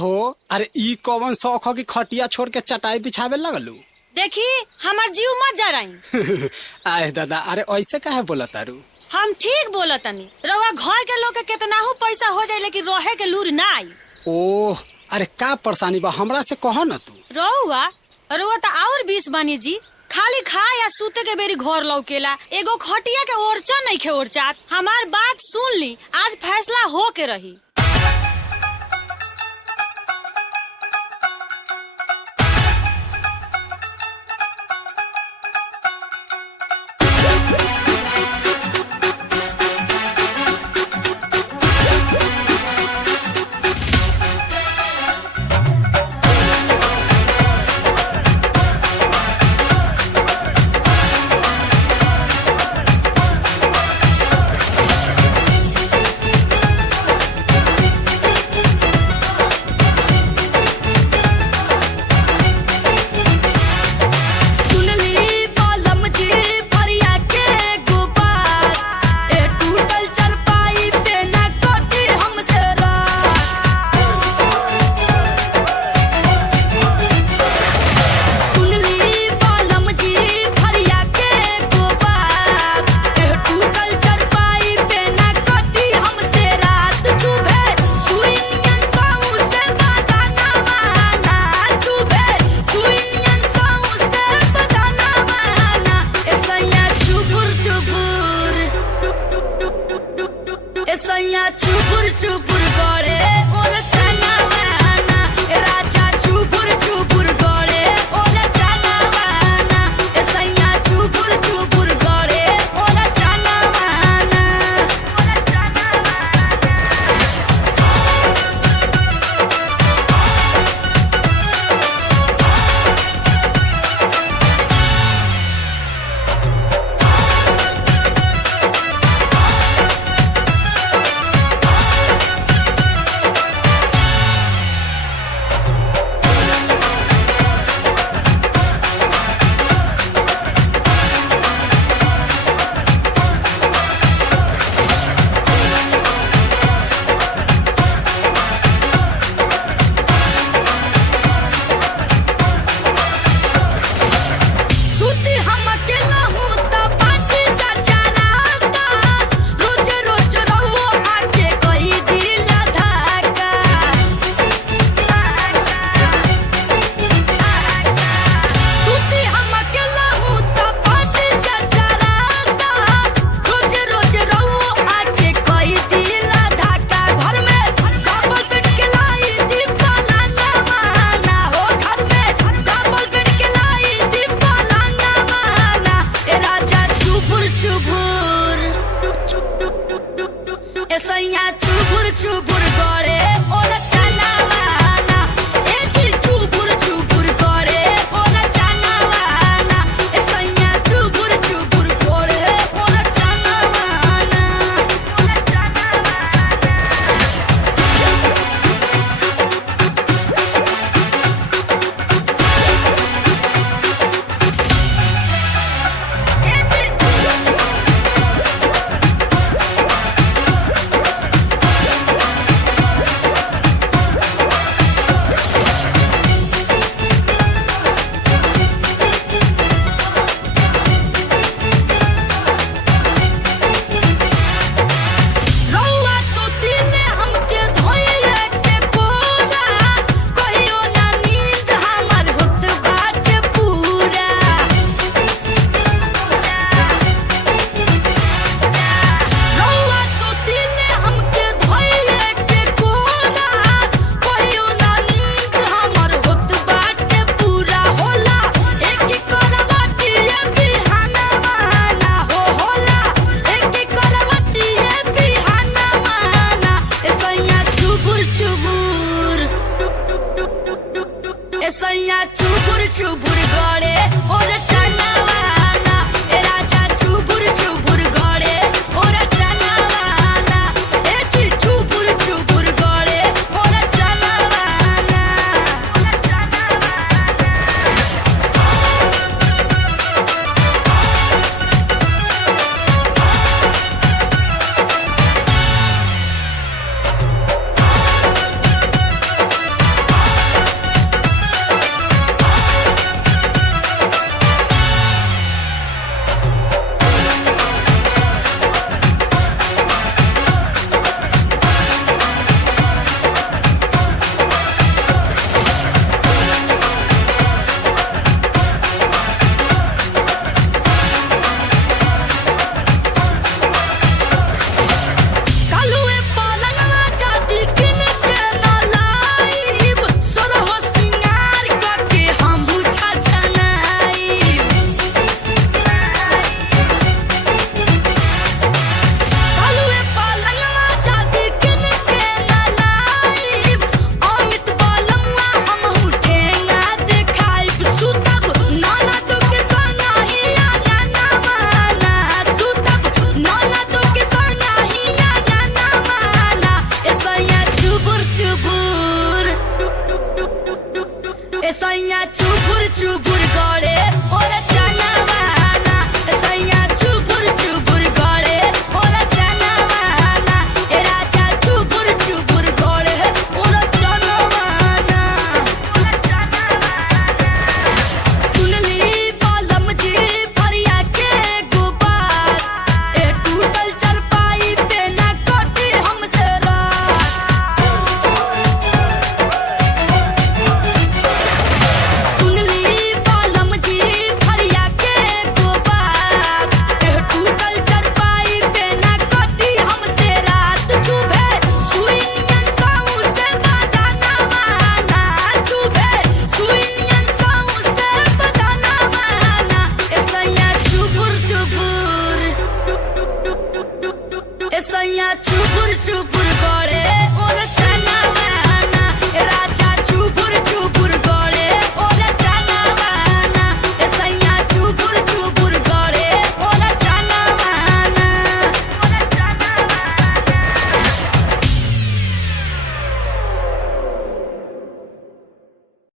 हो अरे ई कौन शौक हो कि खटिया छोड़ के चटाई बिछावे लगलू? देखी हमार जीव मत जा रही। आए दादा, अरे ऐसे काहे बोला तारू? हम ठीक बोला तनी। रवा घर के लोग के कितना हो पैसा हो जाए लेकिन रहे के लूर ना आई। ओह अरे का परेशानी बा, हमरा से कहो न तू। रहुआ रहुआ तो और 20 बानी जी, खाली खा या सूते के बेरी घर लौकेला, एगो खटिया के ओरचा नहीं खे ओरचात। हमार बात सुन ली, आज फैसला हो के रही। चुपुर चुपुर गड़े ओरे चनावाना, राजा चुपुर चुपुर गड़े ओरे चनावाना, सैया चुपुर चुपुर गड़े ओरे चनावाना, ओरे चनावाना। सैया चुपुर चुपुर गड़े ओरे चनावाना, चुपुर चुपुर गड़े ओरे चनावाना, सैया चुपुर चुपुर गड़े ओरे चनावाना, ओरे चनावाना। सैया चुपुर चुपुर